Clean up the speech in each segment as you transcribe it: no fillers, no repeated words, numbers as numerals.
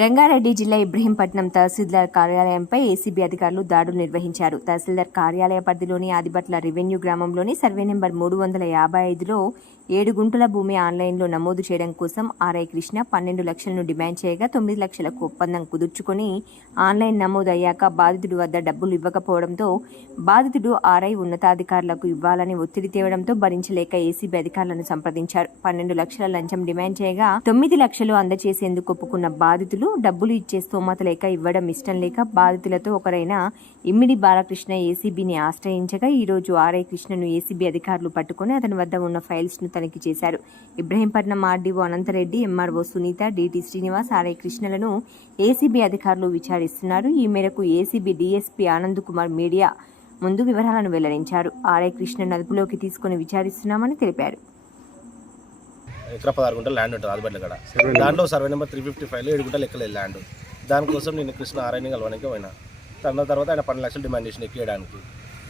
రంగారెడ్డి జిల్లా ఇబ్రహీంపట్నం తహసీల్దార్ కార్యాలయంపై ఏసీబీ అధికారులు దాడులు నిర్వహించారు. తహసీల్దార్ కార్యాలయ పరిధిలోని ఆదిబట్ల రెవెన్యూ గ్రామంలోని సర్వే నెంబర్ 355లో 7 గుంటల భూమి ఆన్లైన్లో నమోదు చేయడం కోసం ఆర్ఐ కృష్ణ 12 లక్షలను డిమాండ్ చేయగా 9 లక్షలకు ఒప్పందం కుదుర్చుకొని ఆన్లైన్ నమోదు అయ్యాక బాధితుడి వద్ద డబ్బులు ఇవ్వకపోవడంతో బాధితుడు ఆర్ఐ ఉన్నతాధికారులకు ఇవ్వాలని ఒత్తిడి తేవడంతో భరించలేక ఏసీబీ అధికారులను సంప్రదించారు. 12 లక్షల లంచం డిమాండ్ చేయగా 9 లక్షలు అందజేసేందుకు ఒప్పుకున్న బాధితులు డబ్బులు ఇచ్చే స్తోమత లేక ఇవ్వడం ఇష్టం లేక బాధితులతో ఒకరైన ఇమ్మిడి బాలకృష్ణ ఏసీబీని ఆశ్రయించగా ఈ రోజు ఆర్ఐ కృష్ణను ఏసీబీ అధికారులు పట్టుకుని అతని వద్ద ఉన్న ఫైల్స్ ను తనిఖీ చేశారు. Ibrahimpatnam RDO Anantha Reddy, MRO Sunitha, DT Srinivas, RI కృష్ణలను ఏసీబీ అధికారులు విచారిస్తున్నారు. ఈ మేరకు ACB DSP Anand Kumar media ముందు వివరాలను వెల్లడించారు. ఆర్ఐ కృష్ణను అదుపులోకి తీసుకుని విచారిస్తున్నామని తెలిపారు. ఎకరా 16 గుంటల ల్యాండ్ ఉంటుంది ఆదిబట్ల కాడ. దాంట్లో సర్వే నెంబర్ 355లో 7 గుంటలు ఎక్కలేదు ల్యాండ్. దానికోసం నేను కృష్ణ ఆర్ఐని కలవడానికి పోయినా. తర్వాత ఆయన 12 లక్షలు డిమాండ్ చేసిన ఎక్కియడానికి.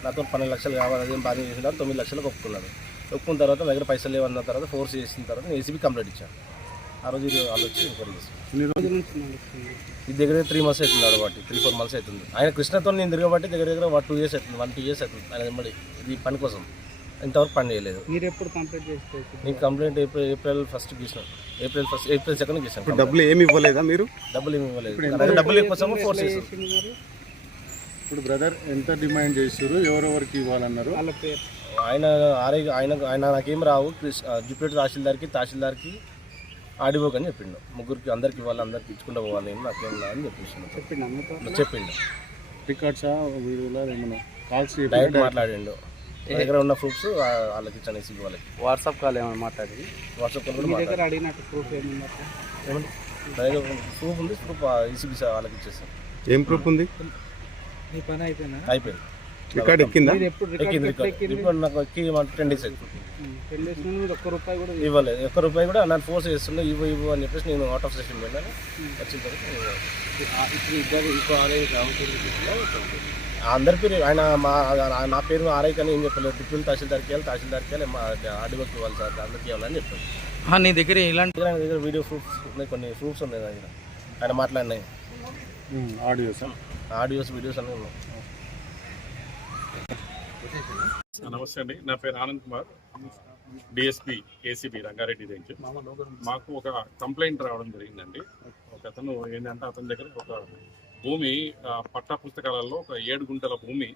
నాతో 12 లక్షలు కావాలని బాగా చేసిన తర్వాత 9 లక్షలకు ఒప్పుకున్నాడు. ఒప్పుకున్న తర్వాత దగ్గర పైసలు లేవన్న తర్వాత ఫోర్స్ చేసిన తర్వాత నేను ఏసీబీ కంప్లైంట్ ఇచ్చాను. ఆ రోజు వాళ్ళు వచ్చి ఎంక్వైరీ చేస్తాను. ఇది దగ్గర 3 months అవుతుంది కాబట్టి 3-4 months అవుతుంది. ఆయన కృష్ణతో నేను తిరగబట్టి దగ్గర 2 years అవుతుంది, 1-2 years అవుతుంది. ఆయన వెంబడి ఇది పని కోసం ఇంతవరకు పని చేయలేదు. మీరు ఎప్పుడు కంప్లైంట్ చేస్తారు? నేను కంప్లైంట్ ఏప్రిల్ 1st గీసాను. ఏప్రిల్ 2nd గీసాను. డబ్బులు ఏమి ఇవ్వలేదా మీరు? డబ్బులు ఏమి ఇవ్వలేదు. డబ్బులు కోసం ఫోర్స్ చేశారు. ఇప్పుడు బ్రదర్ ఎంత డిమాండ్ చేశారు? ఎవరెవరికి ఇవ్వాలన్నారు? ఆయన ఆయన నాకేం రావు. డిప్యూటీ తహసీల్దార్కి ఆడిపోక అని చెప్పిండు. ముగ్గురికి అందరికి ఇవ్వాలి, అందరికి ఇచ్చుకుంటూ పోవాలి, నేను నాకేం రా అని చెప్పిండు. రికార్డ్సా వీడియోలో ఏమన్నా కాల్స్ డైరెక్ట్ మాట్లాడిండు. దగ్గర ఉన్న ప్రూఫ్స్ వాళ్ళకి ఇచ్చాను. ఏసీబీ వాళ్ళకి వాట్సాప్ కాల్ ఏమైనా మాట్లాడింది? వాట్సాప్ కాల్ కూడా అడిగినట్టు ప్రూఫ్ ఏమన్నా ప్రూఫ్ ఉంది. ప్రూఫ్ ఏసీబీ వాళ్ళకి ఇచ్చేస్తాను. ఏం ప్రూఫ్ ఉంది? నీ పని అయిపోయింది. రికార్డ్ ఎక్కిందా? ఎక్కింది. ఇప్పుడు నాకు ఎక్కి 10 days అవుతుంది. 10 days నుండి ₹1 కూడా ఇవ్వలేదు. ₹1 కూడా నన్ను ఫోర్స్ చేస్తుండే ఇవ్వు అని చెప్పేసి నేను అవుట్ ఆఫ్ స్టేషన్ వెళ్ళాను. వచ్చిన తర్వాత అందరి పేరు ఆయన నా పేరు ఆర్ఐ కానీ ఏం చెప్పలేదు. డిప్యూటీ తహసీల్దార్కి వెళ్ళి ఆడిపోకి ఇవ్వాలి సార్, అందరికి ఇవ్వాలని చెప్పాను. నీ దగ్గర ఇలాంటి ఆయన దగ్గర వీడియో ప్రూఫ్స్ ఉన్నాయి, కొన్ని ప్రూఫ్స్ ఉన్నాయి దగ్గర. ఆయన మాట్లాడినాయి ఆడియోస్ వీడియోస్ అన్నీ ఉన్నాయి. నమస్తే అండి, నా పేరు Anand Kumar, DSP ACB Rangareddy range. మాకు ఒక కంప్లైంట్ రావడం జరిగిందండి. ఒక అతను ఏంటంటే అతని దగ్గర ఒక భూమి పట్టా పుస్తకాలలో ఒక 7 గుంటల భూమి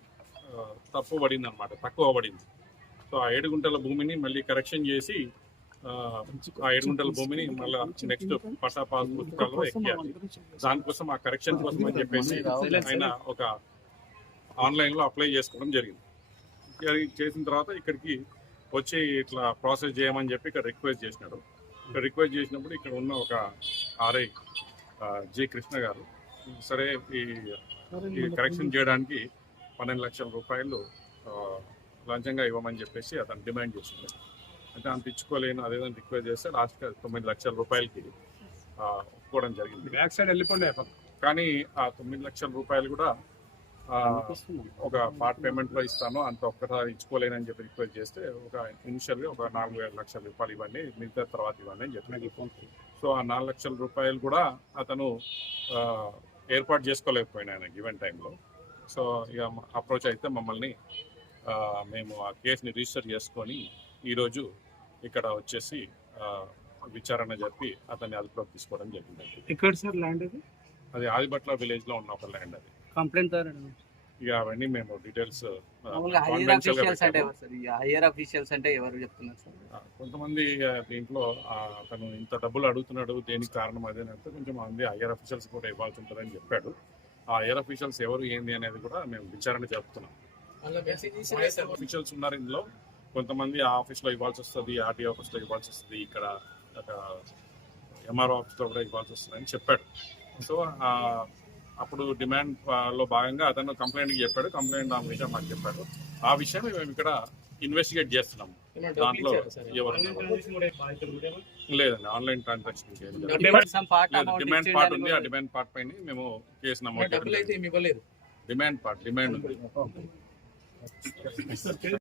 తక్కువ పడింది. సో ఆ 7 గుంటల భూమిని మళ్ళీ కరెక్షన్ చేసి ఆ 7 గుంటల భూమిని మళ్ళీ నెక్స్ట్ పట్టా పాస్ పుస్తకాల్లో ఎక్కియాలి. దానికోసం ఆ కరెక్షన్ కోసం అని చెప్పేసి ఆయన ఒక ఆన్లైన్లో అప్లై చేసుకోవడం జరిగింది. చేసిన తర్వాత ఇక్కడికి వచ్చి ఇట్లా ప్రాసెస్ చేయమని చెప్పి ఇక్కడ రిక్వెస్ట్ చేసినాడు. ఇక్కడ రిక్వెస్ట్ చేసినప్పుడు ఇక్కడ ఉన్న ఒక ఆర్ఐ జి కృష్ణ గారు సరే ఈ కరెక్షన్ చేయడానికి 12 లక్షల రూపాయలు లంచంగా ఇవ్వమని చెప్పేసి అతను డిమాండ్ చేసింది. అంటే అంత ఇచ్చుకోలేను అదేదని రిక్వెస్ట్ చేస్తే లాస్ట్గా 9 లక్షల రూపాయలకి ఒప్పుకోవడం జరిగింది. బ్యాక్ సైడ్ వెళ్ళిపోలే. కానీ ఆ 9 లక్షల రూపాయలు కూడా ఒక పార్ట్ పేమెంట్లో ఇస్తాను, అంత ఒక్కసారి ఇచ్చుకోలేనని చెప్పి రిక్వెస్ట్ చేస్తే ఒక ఇనిషియల్గా ఒక 4-5 లక్షల రూపాయలు ఇవ్వండి, మిగతా తర్వాత ఇవ్వండి అని చెప్పి. సో ఆ 4 లక్షల రూపాయలు కూడా అతను ఏర్పాటు చేసుకోలేకపోయినా ఆయన గివెన్ టైంలో. సో ఇక అప్రోచ్ అయితే మమ్మల్ని మేము ఆ కేసుని రిజిస్టర్ చేసుకొని ఈరోజు ఇక్కడ వచ్చేసి విచారణ జరిపి అతన్ని అదుపులోకి తీసుకోవడం జరిగిందండి. ఇక్కడ సార్ ల్యాండ్ అది ఆదిబట్ల విలేజ్లో ఉన్న ఒక ల్యాండ్. అది కంప్లైంట్ ఇక అవన్నీ మేము డీటెయిల్స్ హైయర్ అఫీషియల్స్ అంటే ఎవరు చెప్తున్నారు సార్? కొంతమంది దీంట్లో అతను ఇంత డబ్బులు అడుగుతున్నాడు దేనికి కారణం అదేనంటే కొంచెం మంది హైయర్ అఫీషియల్స్ కూడా ఇవ్వాల్సి ఉంటుందని చెప్పాడు. ఆ హైయర్ అఫీషియల్స్ ఎవరు ఏంది అనేది కూడా మేము విచారణ జరుపుతున్నాం. అఫీషియల్స్ ఉన్నారు ఇందులో. కొంతమంది ఆ ఆఫీస్లో ఇవ్వాల్సి వస్తుంది, ఆర్టీఓ ఆఫీస్లో ఇవ్వాల్సి వస్తుంది, ఇక్కడ ఎంఆర్ఓ ఆఫీస్లో కూడా ఇవ్వాల్సి వస్తుంది అని చెప్పాడు. సో అప్పుడు డిమాండ్ లో భాగంగా అతను కంప్లైంట్కి చెప్పాడు. కంప్లైంట్ ఆ విషయం మాకు చెప్పాడు. ఆ విషయం మేము ఇక్కడ ఇన్వెస్టిగేట్ చేస్తున్నాము. దాంట్లో ఎవరు లేదండి, ఆన్లైన్ ట్రాన్సాక్షన్ డిమాండ్ పార్ట్ ఉంది. ఆ డిమాండ్ పార్ట్ పైన మేము కేసు నమోదు. డిమాండ్ ఉంది.